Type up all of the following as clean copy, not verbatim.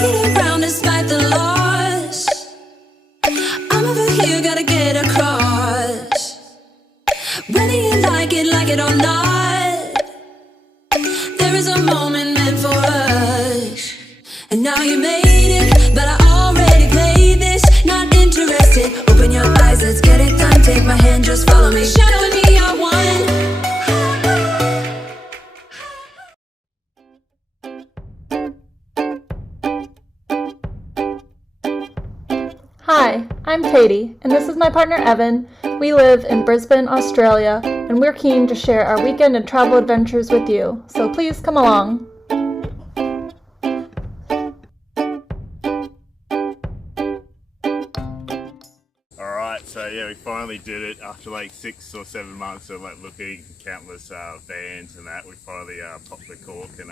Rallied around despite the loss. I'm over here, gotta get across. Whether you like it or not, there is a moment meant for us. And now you made it, but I already played this. Not interested, open your eyes, let's get it done. Take my hand, just follow me. Shadow and me are one. Hi, I'm Katie, and this is my partner Evan. We live in Brisbane, Australia, and we're keen to share our weekend and travel adventures with you, so please come along. Alright, so yeah, we finally did it after like 6 or 7 months of like looking at countless vans and that. We finally popped the cork and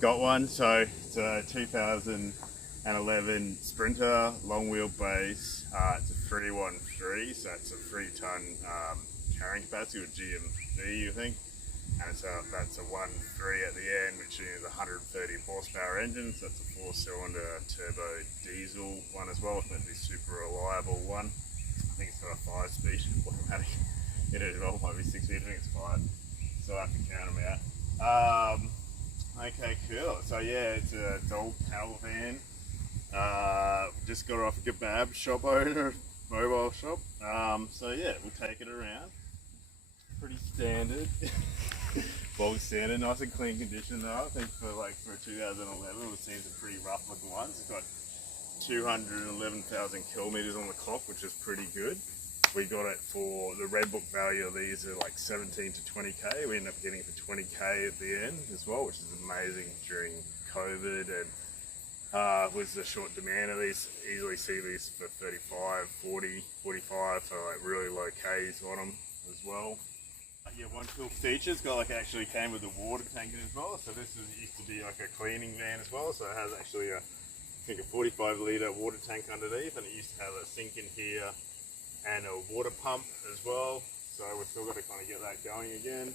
got one. So it's a 2011 Sprinter, long wheelbase. It's a 313, so it's a 3 ton carrying capacity with GMV, I think. And that's a 1.3 at the end, which is a 130 horsepower engine. So that's a 4-cylinder turbo diesel one as well. It's meant to be super reliable one. I think it's got a 5-speed automatic in it as well. Might be 6-speed. I think it's 5. So I have to count them out. Okay, cool. So yeah, it's an old panel van. Just got off a kebab shop owner, mobile shop. So yeah, we'll take it around. Pretty standard, bog standard, nice and clean condition though. I think for 2011, we've seen some pretty rough looking ones. It's got 211,000 kilometers on the clock, which is pretty good. We got it for the red book value of these are like 17 to 20k. We ended up getting it for 20k at the end as well, which is amazing during COVID and was the short demand of these. Easily see these for 35, 40, 45 for like really low Ks on them as well. Yeah, one cool feature, it's got actually came with a water tank in as well. So this used to be like a cleaning van as well. So it has actually I think a 45 litre water tank underneath, and it used to have a sink in here and a water pump as well. So we've still got to kind of get that going again.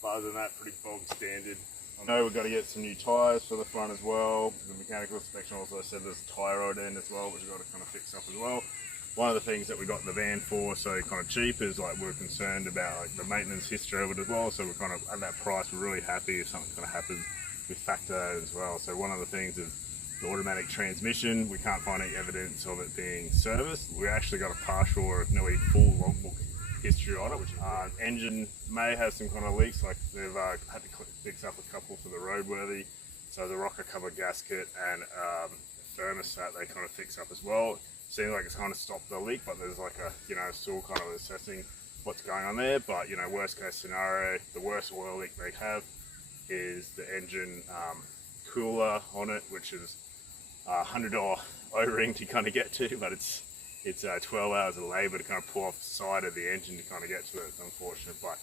But other than that, pretty bog standard. I know we've got to get some new tyres for the front as well. The mechanical inspection also said there's a tyre rod end as well, which we've got to kind of fix up as well. One of the things that we got the van for so kind of cheap is we're concerned about the maintenance history of it as well. So we're kind of at that price, we're really happy if something's going to happen, we factor that as well. So one of the things is the automatic transmission. We can't find any evidence of it being serviced. We actually got a partial or nearly full logbook history on it, which engine may have some kind of leaks, like they've had to fix up a couple for the roadworthy. So the rocker cover gasket and thermostat they kind of fix up as well. Seems like it's kind of stopped the leak, but there's still kind of assessing what's going on there. But worst case scenario, the worst oil leak they have is the engine cooler on it, which is $100 O-ring to kind of get to, but it's 12 hours of labour to kind of pull off the side of the engine to kind of get to it. It's unfortunate, but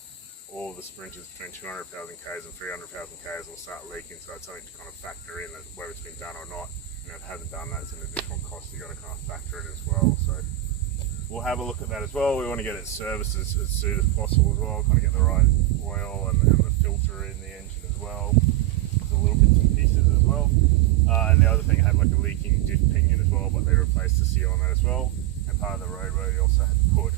all the Sprinters between 200,000 Ks and 300,000 Ks will start leaking, so it's something to kind of factor in whether it's been done or not. If it hasn't done that, it's an additional cost you got to kind of factor in as well. So we'll have a look at that as well. We want to get it serviced as soon as possible as well, kind of get the right oil and the filter in the engine as well. There's a little bits and pieces as well. And the other thing had like a leaking diff pinion as well, but they replaced the seal on that as well. And part of the roadway, you also had to put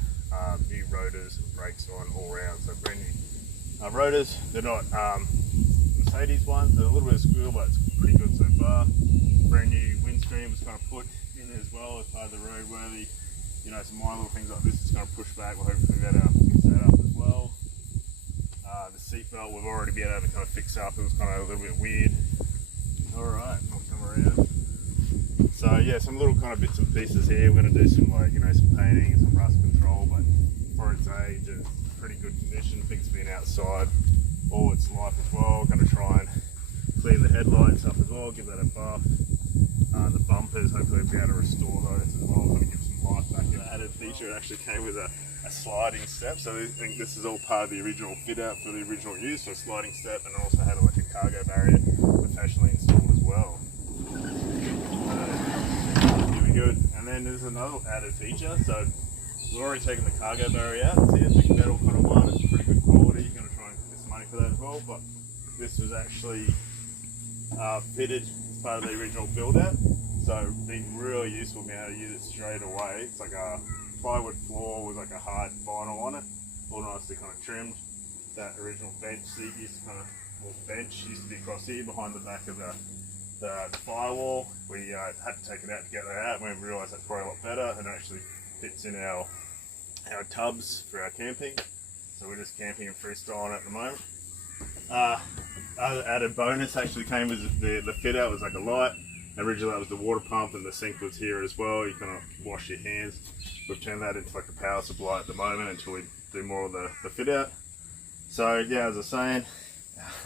new rotors and brakes on all round, so brand new rotors. They're not Mercedes ones, they're a little bit of squeal, but it's pretty good so far. Brand new windscreen was kind of put in as well as part of the roadworthy. Some minor little things like this is kind of pushed back. We'll hopefully be able to fix that up as well. The seatbelt we've already been able to kind of fix up. It was kind of a little bit weird. Alright, I'll come around. So yeah, some little kind of bits and pieces here. We're going to do some some painting and some rust control, but for its age, it's pretty good condition. I think it's been outside all its life as well. Going to try and clean the headlights up as well, give that a buff. The bumpers, hopefully we'll be able to restore those as well, kind of give some life back in. The added feature, it actually came with a sliding step, so I think this is all part of the original fit out for the original use, so sliding step, and also had a cargo barrier professionally installed as well. Really good. And then there's another added feature, so we've already taken the cargo barrier out. See, it's a metal kind of one, it's pretty good quality. You're going to try and get some money for that as well, but this was actually fitted as part of the original build out. So been really useful being able to use it straight away. It's like a plywood floor with like a hard vinyl on it, all nicely kind of trimmed. That original bench seat used to bench used to be across here behind the back of the firewall. We had to take it out to get that out, and we realised that's probably a lot better, and it actually fits in our tubs for our camping. So we're just camping and freestyling at the moment. Other added bonus actually came with the fit out was like a light. Originally that was the water pump, and the sink was here as well. You kind of wash your hands. We've turned that into like a power supply at the moment until we do more of the fit out. So yeah, as I was saying,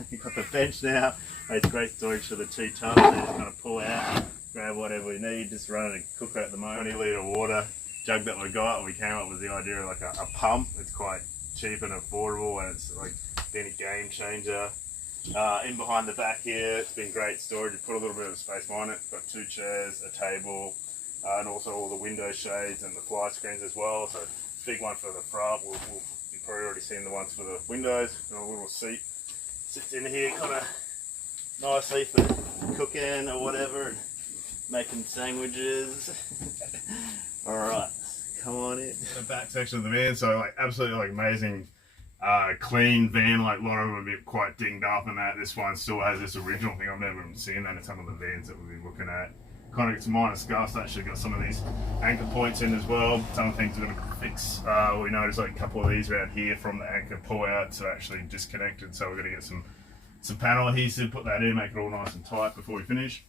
you've got the bench now. It's great storage for the 2 tubs. So just kind of pull out, grab whatever we need, just run it a cooker at the moment. 20 litre water jug that we got. We came up with the idea of like a pump. It's quite cheap and affordable, and it's like been a game changer. In behind the back here, it's been great storage. You put a little bit of space behind it. Got 2 chairs, a table, and also all the window shades and the fly screens as well. So big one for the front. You've probably already seen the ones for the windows. And a little seat sits in here, kind of nicely for cooking or whatever, and making sandwiches. All right, come on in. The back section of the van, so like absolutely like amazing. Clean van, like a lot of them have been quite dinged up and that. This one still has this original thing. I've never seen that in some of the vans that we've been looking at. Kind of some minor scuffs. Actually got some of these anchor points in as well. Some things we're going to fix. We noticed like a couple of these around here from the anchor pull out, so actually disconnected. So we're going to get some panel adhesive, put that in, make it all nice and tight before we finish.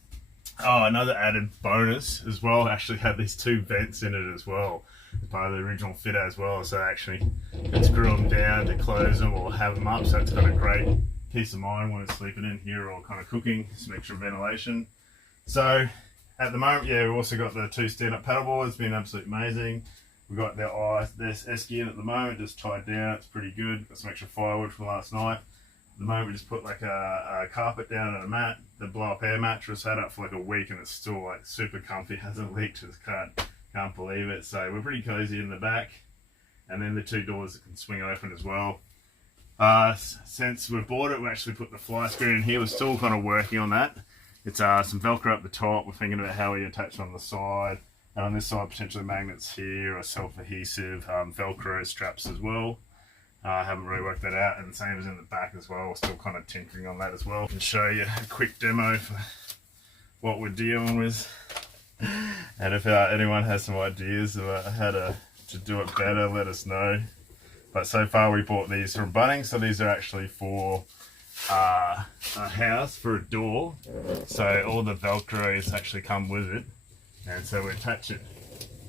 Oh, another added bonus as well, actually had these 2 vents in it as well. As part of the original fit as well, so actually you can screw them down to close them or have them up, so it's got a great peace of mind when it's sleeping in here or kind of cooking, some extra ventilation. So at the moment, yeah, we've also got the 2 stand-up paddleboards. It's been absolutely amazing. We've got this esky in at the moment, just tied down, it's pretty good. Got some extra firewood from last night. At the moment we just put like a carpet down and a mat. The blow-up air mattress had up for like a week and it's still like super comfy, hasn't leaked, just can't believe it. So we're pretty cozy in the back, and then the 2 doors that can swing open as well. Since we bought it, we actually put the fly screen in here. We're still kind of working on that. It's some Velcro up the top. We're thinking about how we attach on the side, and on this side potentially magnets here or self-adhesive Velcro straps as well. I haven't really worked that out, and the same as in the back as well. We're still kind of tinkering on that as well. I can show you a quick demo for what we're dealing with. And if anyone has some ideas about how to do it better, let us know. But so far we bought these from Bunnings, so these are actually for a house, for a door. So all the Velcros actually come with it, and so we attach it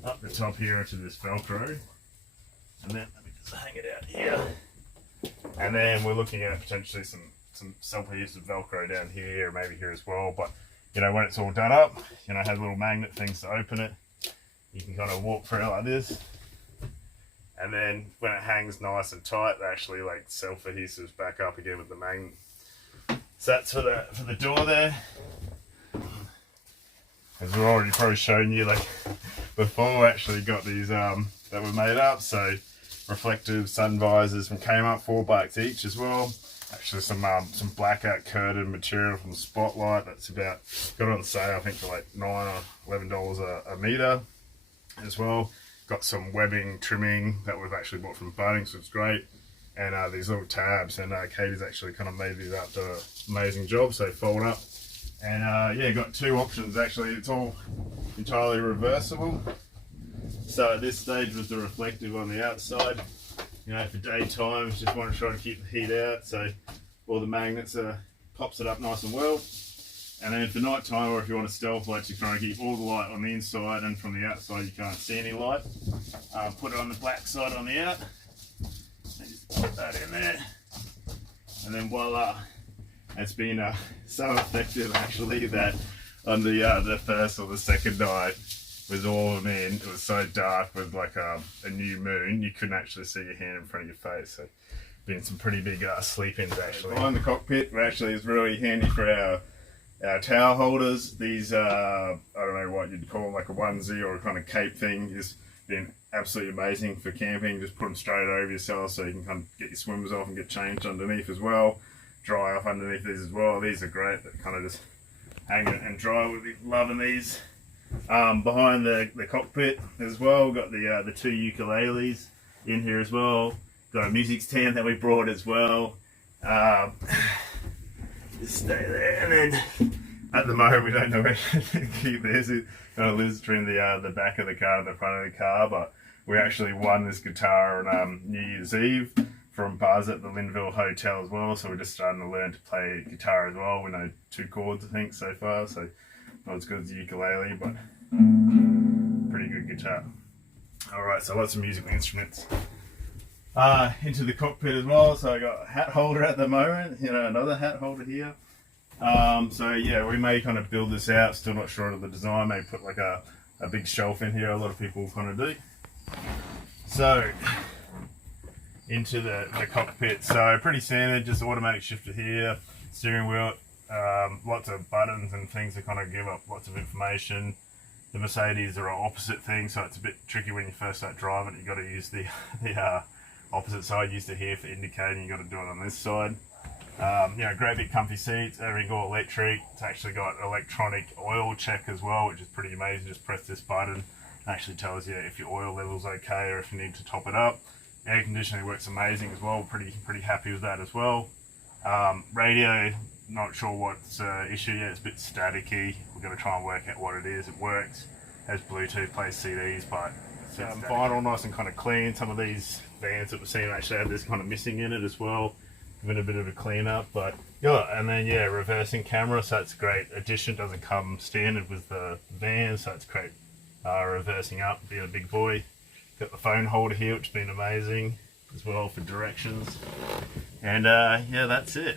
up the top here into this Velcro, and then let me just hang it out here. And then we're looking at potentially some self-adhesive Velcro down here, maybe here as well. But you know, when it's all done up, you know, has little magnet things to open it. You can kind of walk through it like this. And then when it hangs nice and tight, they actually like self-adhesives back up again with the magnet. So that's for the door there. As we've already probably shown you like before, we actually got these that were made up. So reflective sun visors from Kmart, $4 each as well. Actually some blackout curtain material from Spotlight that's got on sale I think for like $9 or $11 a metre as well. Got some webbing trimming that we've actually bought from Bunnings, so it's great. And these little tabs, and Katie's actually kind of made these up, done an amazing job, so fold up. And yeah, got 2 options actually. It's all entirely reversible. So at this stage was the reflective on the outside. You know, for daytime, just want to try to keep the heat out, so all the magnets pops it up nice and well. And then for night time, or if you want to stealth light, you're trying to keep all the light on the inside, and from the outside you can't see any light. Put it on the black side on the out, and just put that in there, and then voila. It's been so effective actually that on the first or the second night, with all of them in, it was so dark with like a new moon, you couldn't actually see your hand in front of your face. So been some pretty big sleep-ins actually. Behind the cockpit actually is really handy for our towel holders. These I don't know what you'd call them, like a onesie or a kind of cape thing. Has been absolutely amazing for camping. Just put them straight over yourself so you can kind of get your swimmers off and get changed underneath as well. Dry off underneath these as well. These are great. That kind of just hang it and dry. We'll be loving these. Behind the cockpit as well, got the 2 ukuleles in here as well. Got a music stand that we brought as well. Just stay there, and then at the moment we don't know where to keep this. It kind of lives between the back of the car and the front of the car, but we actually won this guitar on New Year's Eve from bars at the Linville Hotel as well, so we're just starting to learn to play guitar as well. We know 2 chords I think so far, so not as good as the ukulele, but pretty good guitar. Alright, so lots of musical instruments. Into the cockpit as well, so I got a hat holder at the moment, another hat holder here. So yeah, we may kind of build this out, still not sure of the design, maybe put like a big shelf in here, a lot of people kind of do. So, into the cockpit, so pretty standard, just automatic shifter here, steering wheel, lots of buttons and things that kind of give up lots of information. The Mercedes are opposite things, so it's a bit tricky when you first start driving. You've got to use the opposite side, use the here for indicating, you've got to do it on this side. Great big comfy seats, everything all electric. It's actually got electronic oil check as well, which is pretty amazing. Just press this button, it actually tells you if your oil level's okay or if you need to top it up. Air conditioning works amazing as well, pretty happy with that as well. Radio, not sure what's the issue yet, it's a bit staticky. We're going to try and work out what it is. It works, has Bluetooth, plays CDs, but it's vinyl, nice and kind of clean. Some of these vans that we've seen actually have this kind of missing in it as well, giving a bit of a clean up. But yeah, and then yeah, reversing camera, so it's a great addition. Doesn't come standard with the van, so it's great reversing up, being a big boy. Got the phone holder here, which has been amazing as well for directions. And yeah, that's it.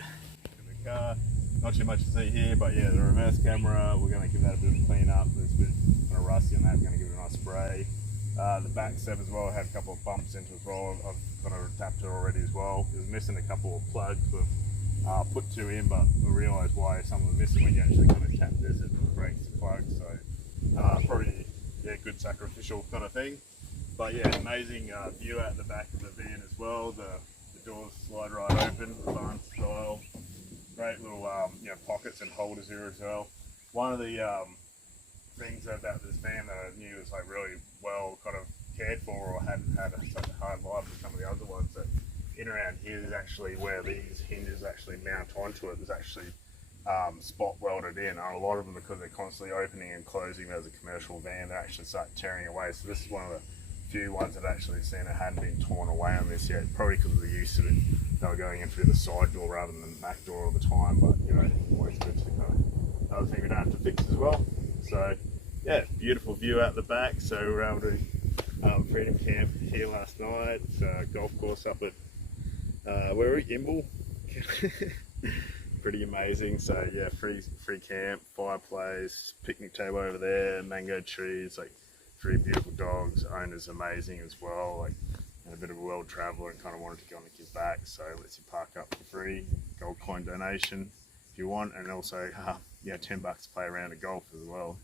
The car, not too much to see here, but yeah, the reverse camera, we're going to give that a bit of a clean up. There's a bit kind of rusty on that, we're going to give it a nice spray. The back step as well had a couple of bumps into as well. I've kind of adapted already as well. It was missing a couple of plugs. We've put 2 in, but we realised why some of them are missing when you actually kind of tap this, it breaks the plug. So probably good sacrificial kind of thing. But yeah, amazing view out the back of the van as well. The doors slide right open, barn style. Great little pockets and holders here as well. One of the things about this van that I knew was like really well kind of cared for, or hadn't had such a hard life as some of the other ones. That in around here is actually where these hinges actually mount onto it. There's actually spot welded in. A lot of them, because they're constantly opening and closing as a commercial van, they actually start tearing away. So this is one of the few ones that actually seen it hadn't been torn away on this yet, probably because of the use of it. They were going in through the side door rather than the back door all the time, but always good to kind of another thing we don't have to fix as well. So yeah, beautiful view out the back. So we were able to Freedom Camp here last night. It's a golf course up at where are we? Imble. Pretty amazing. So yeah, free camp, fireplace, picnic table over there, mango trees, like 3 beautiful dogs. Owner's amazing as well, like, and a bit of a world traveller and kind of wanted to go on and give back, so lets you park up for free, gold coin donation if you want, and also $10 to play around at golf as well.